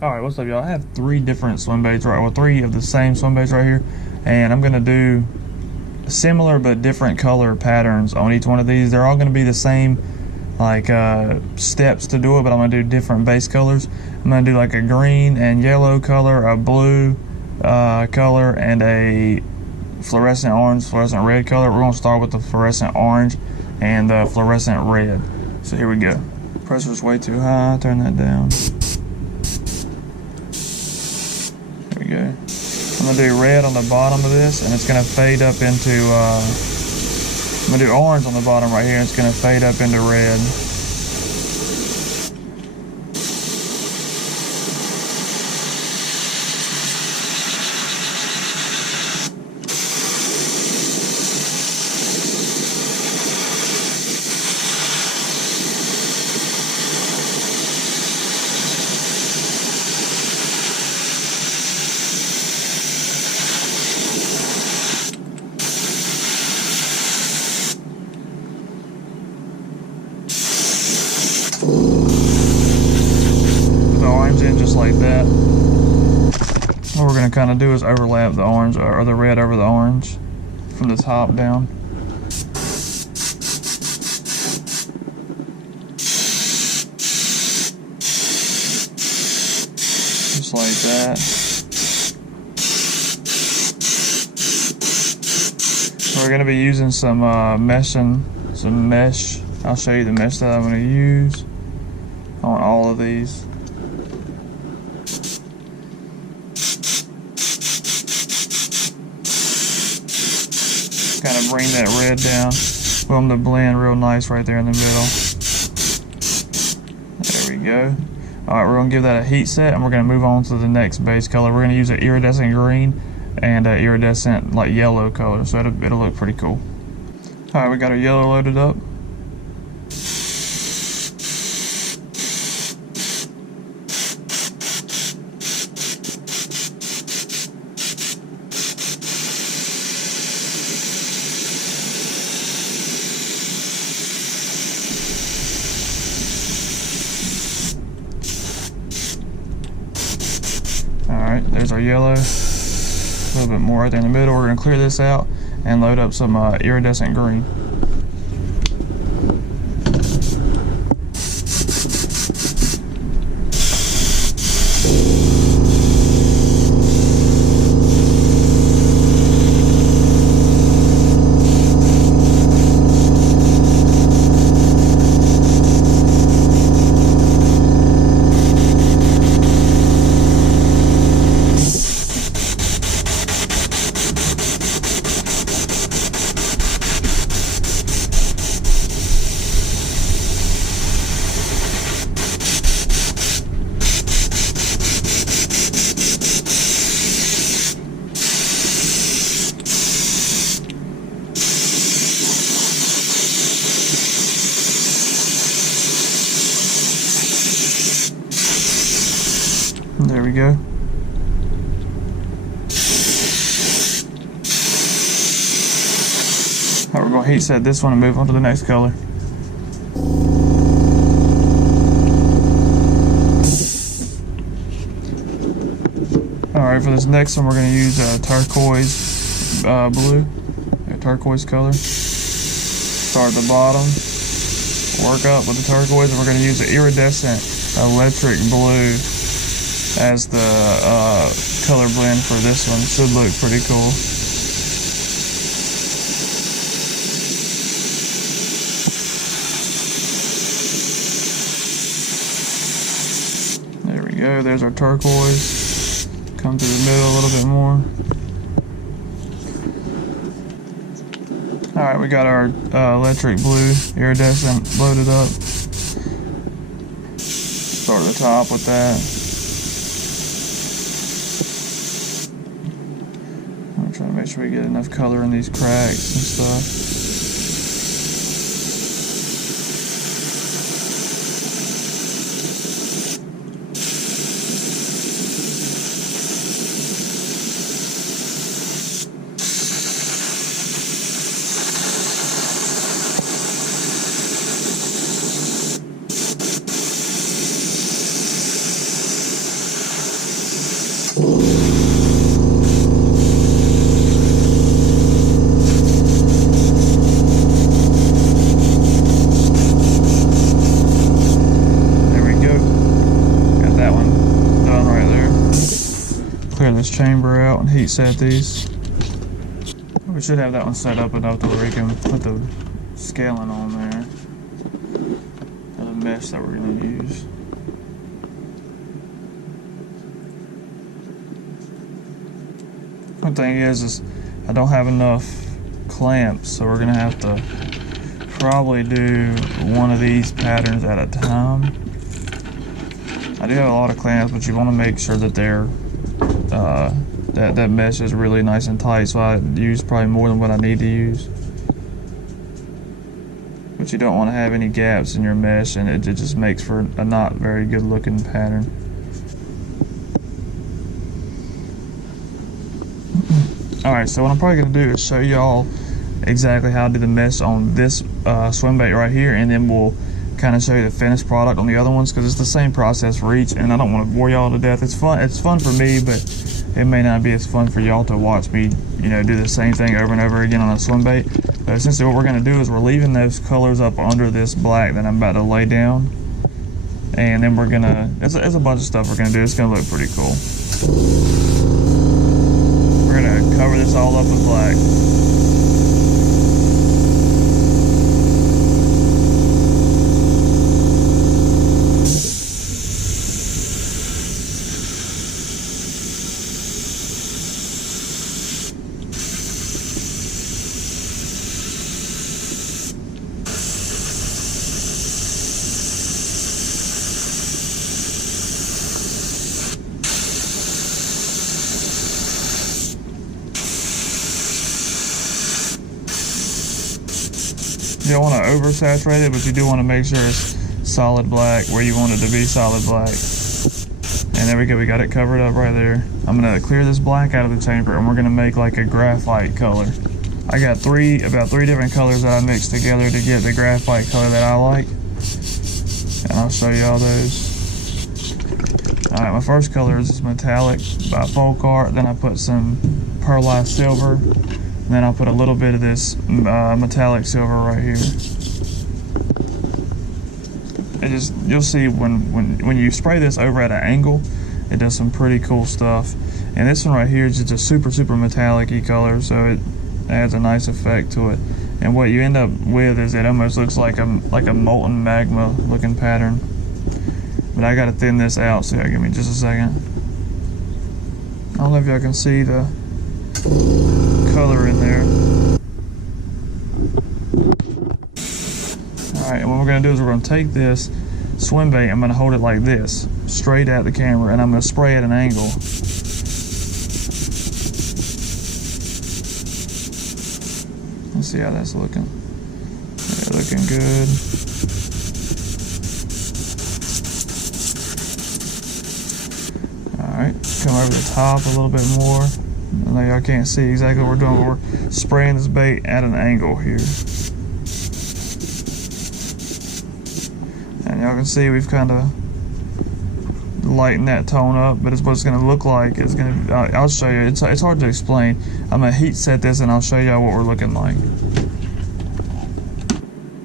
Alright, what's up, y'all? I have three different swim baits, right? Well, three of the same swim baits right here, and I'm gonna do similar but different color patterns on each one of these. They're all gonna be the same, like steps to do it, but I'm gonna do different base colors. I'm gonna do like a green and yellow color, a blue color, and a fluorescent orange, fluorescent red color. We're gonna start with the fluorescent orange and the fluorescent red. So here we go. Pressure's way too high. Turn that down. Go. I'm gonna do red on the bottom of this, and it's gonna fade up into. I'm gonna do orange on the bottom right here, and it's gonna fade up into red. In just like that. What we're going to kind of do is overlap the orange or the red over the orange from the top down. Just like that. We're going to be using some mesh. I'll show you the mesh that I'm going to use on all of these. Kind of bring that red down. We want them to blend real nice right there in the middle. There we go. Alright, we're going to give that a heat set, and we're going to move on to the next base color. We're going to use an iridescent green and an iridescent like yellow color, so it'll look pretty cool. Alright, we got our yellow loaded up. Alright, there's our yellow. A little bit more right there in the middle. We're going to clear this out and load up some iridescent green. There we go. Alright, we're going to heat set this one and move on to the next color. Alright, for this next one we're going to use turquoise blue, a turquoise color. Start at the bottom, work up with the turquoise, and we're going to use the iridescent electric blue as the color blend for this one. Should look pretty cool. There we go, there's our turquoise. Come to the middle a little bit more. Alright, we got our electric blue iridescent loaded up. Start at the top with that. I'm trying to make sure we get enough color in these cracks and stuff. Clear this chamber out and heat set these. We should have that one set up enough to where we can put the scaling on there. The mesh that we're going to use. One thing is I don't have enough clamps, so we're going to have to probably do one of these patterns at a time. I do have a lot of clamps, but you want to make sure that they're that mesh is really nice and tight, so I use probably more than what I need to use. But you don't want to have any gaps in your mesh, and it just makes for a not very good looking pattern. Alright, so what I'm probably going to do is show y'all exactly how to do the mesh on this swim bait right here, and then we'll kind of show you the finished product on the other ones, because it's the same process for each, and I don't want to bore y'all to death. It's fun for me, but it may not be as fun for y'all to watch me, you know, do the same thing over and over again on a swim bait. But essentially what we're going to do is we're leaving those colors up under this black that I'm about to lay down, and then we're going to, it's a bunch of stuff we're going to do. It's going to look pretty cool. We're going to cover this all up with black. You don't want to oversaturate it, but you do want to make sure it's solid black where you want it to be solid black. And there we go, we got it covered up right there. I'm going to clear this black out of the chamber, and we're going to make like a graphite color. I got about three different colors that I mixed together to get the graphite color that I like. And I'll show you all those. Alright, my first color is this metallic by Folkart. Then I put some pearlized silver. And then I'll put a little bit of this metallic silver right here. And you'll see when you spray this over at an angle, it does some pretty cool stuff. And this one right here is just a super metallic-y color, so it adds a nice effect to it. And what you end up with is it almost looks like a molten magma looking pattern. But I gotta thin this out, so give me just a second. I don't know if y'all can see the color in there. Alright, and what we're going to do is we're going to take this swim bait, I'm going to hold it like this, straight at the camera, and I'm going to spray at an angle. Let's see how that's looking. Yeah, looking good. Alright, come over the top a little bit more. I know y'all can't see exactly what we're doing, but we're spraying this bait at an angle here. And y'all can see we've kind of lightened that tone up, but it's what it's going to look like. It's going to. I'll show you. It's hard to explain. I'm going to heat set this, and I'll show y'all what we're looking like.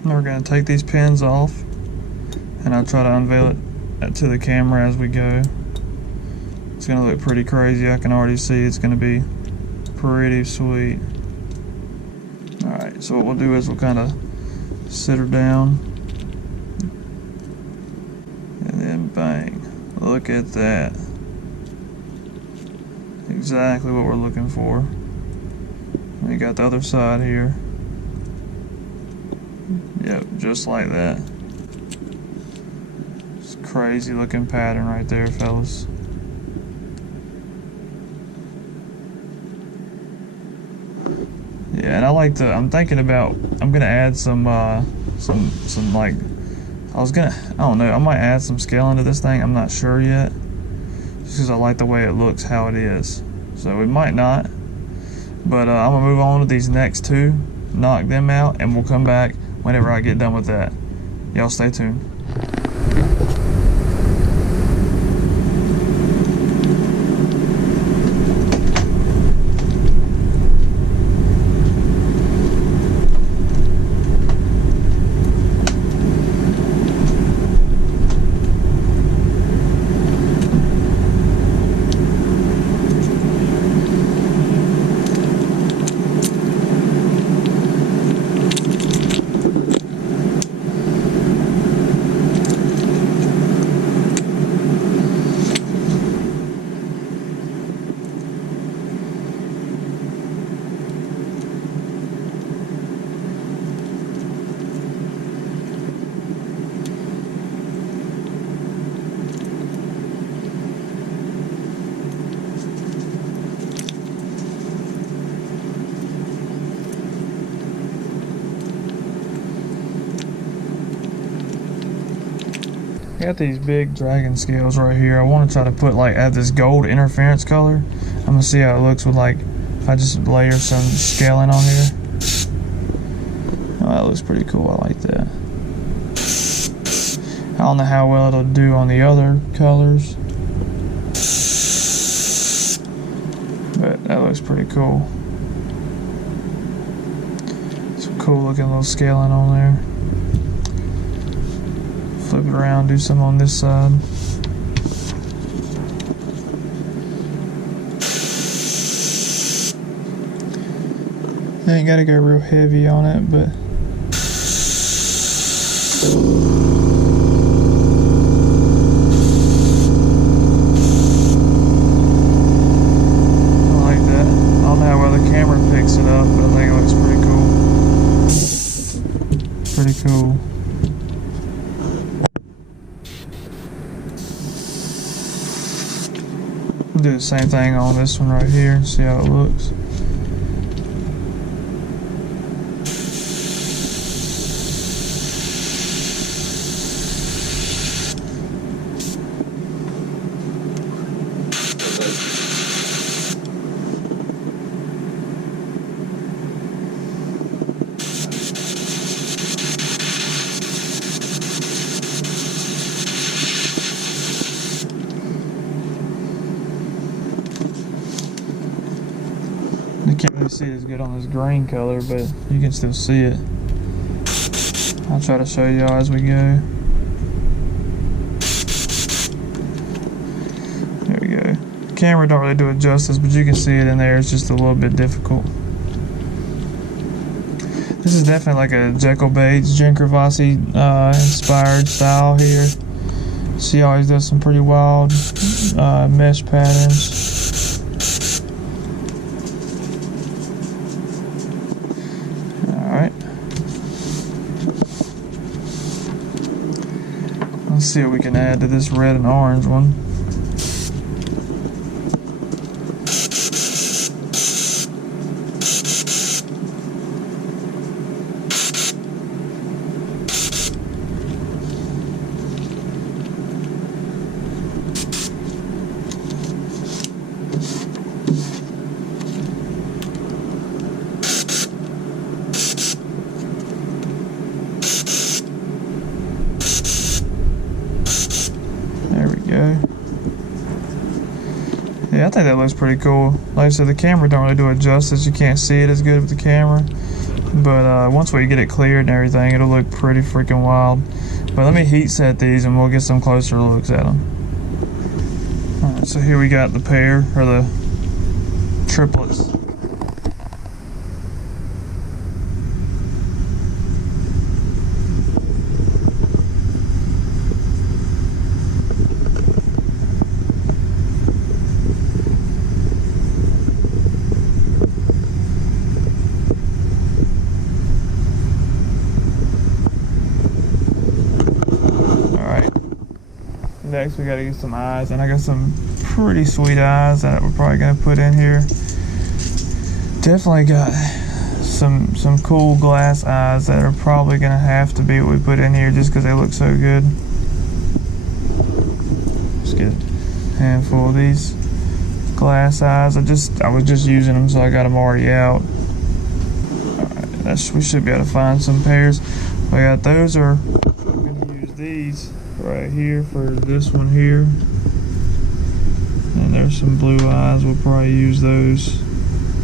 And we're going to take these pins off, and I'll try to unveil it to the camera as we go. It's going to look pretty crazy. I can already see it's going to be pretty sweet. Alright, so what we'll do is we'll kind of sit her down. And then bang. Look at that. Exactly what we're looking for. We got the other side here. Yep, just like that. It's a crazy looking pattern right there, fellas. Yeah, and I'm thinking about, I'm gonna add some like, I don't know, I might add some scale into this thing, I'm not sure yet. Just because I like the way it looks, how it is. So we might not. But I'm gonna move on to these next two, knock them out, and we'll come back whenever I get done with that. Y'all stay tuned. I got these big dragon scales right here. I want to try to put like add this gold interference color. I'm gonna see how it looks with like if I just layer some scaling on here. Oh, that looks pretty cool. I like that. I don't know how well it'll do on the other colors, but that looks pretty cool. Some cool looking little scaling on there. Flip it around, do some on this side. I ain't gotta go real heavy on it, but I like that. I don't know how well the camera picks it up, but I think it looks pretty cool. Pretty cool. Do the same thing on this one right here and see how it looks. You can't really see it as good on this green color, but you can still see it. I'll try to show y'all as we go. There we go. The camera don't really do it justice, but you can see it in there. It's just a little bit difficult. This is definitely like a Jekyll Bates, Jen Crevasse inspired style here. She always does some pretty wild mesh patterns. Let's see what we can add to this red and orange one. Yeah, I think that looks pretty cool. Like I said, the camera don't really do it justice. You can't see it as good with the camera. But once we get it cleared and everything, it'll look pretty freaking wild. But let me heat set these and we'll get some closer looks at them. Alright, so here we got the pair, or the triplets. Next we gotta get some eyes, and I got some pretty sweet eyes that we're probably gonna put in here. Definitely got some cool glass eyes that are probably gonna have to be what we put in here just because they look so good. Just get a handful of these glass eyes. I was just using them, so I got them already out. Alright, we should be able to find some pairs. I got those, or I'm gonna use these right here for this one here, and there's some blue eyes. We'll probably use those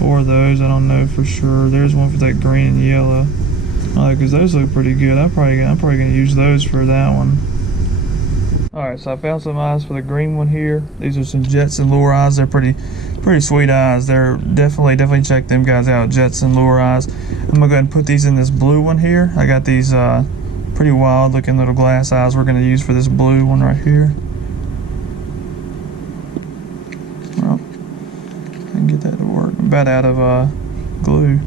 or those, I don't know for sure. There's one for that green and yellow, because those look pretty good. I'm probably gonna use those for that one. Alright, so I found some eyes for the green one here. These are some Jetson lure eyes. They're pretty sweet eyes. They're definitely check them guys out, Jetson lure eyes. I'm gonna go ahead and put these in this blue one here. I got these pretty wild looking little glass eyes we're going to use for this blue one right here. Well, I can get that to work. I'm about out of glue.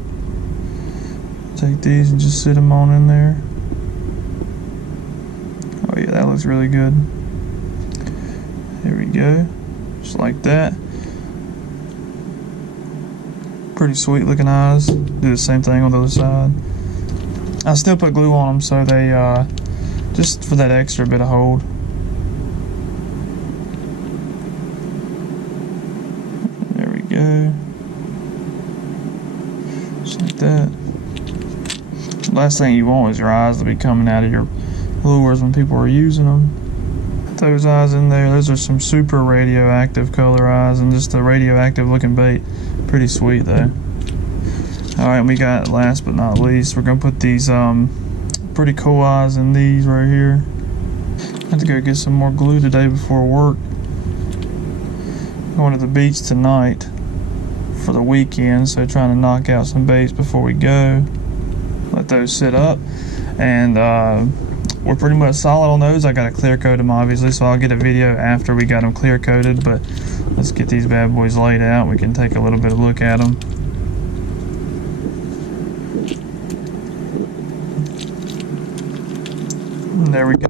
Take these and just sit them on in there. Oh yeah, that looks really good. There we go. Just like that. Pretty sweet looking eyes. Do the same thing on the other side. I still put glue on them so they, just for that extra bit of hold. go. Just like that. Last thing you want is your eyes to be coming out of your lures when people are using them. Put those eyes in there. Those are some super radioactive color eyes, and just a radioactive looking bait. Pretty sweet though. Alright, we got, last but not least, we're gonna put these pretty cool eyes in these right here. I have to go get some more glue today before work. Going to the beach tonight for the weekend, so trying to knock out some baits before we go. Let those sit up, and we're pretty much solid on those. I gotta clear coat them obviously, so I'll get a video after we got them clear coated, but let's get these bad boys laid out. We can take a little bit of a look at them. And there we go.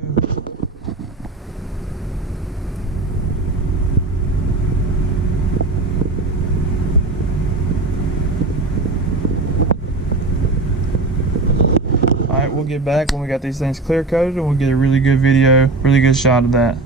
Alright, we'll get back when we got these things clear coated, and we'll get a really good video, really good shot of that.